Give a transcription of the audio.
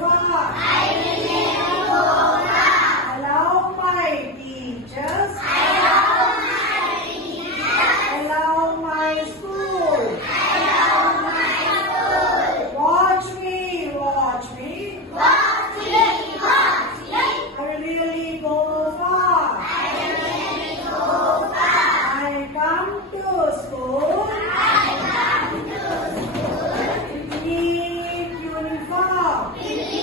far. I love my teachers. I love my school. Watch me, watch me. I will really go far. I come to school. Neat uniform.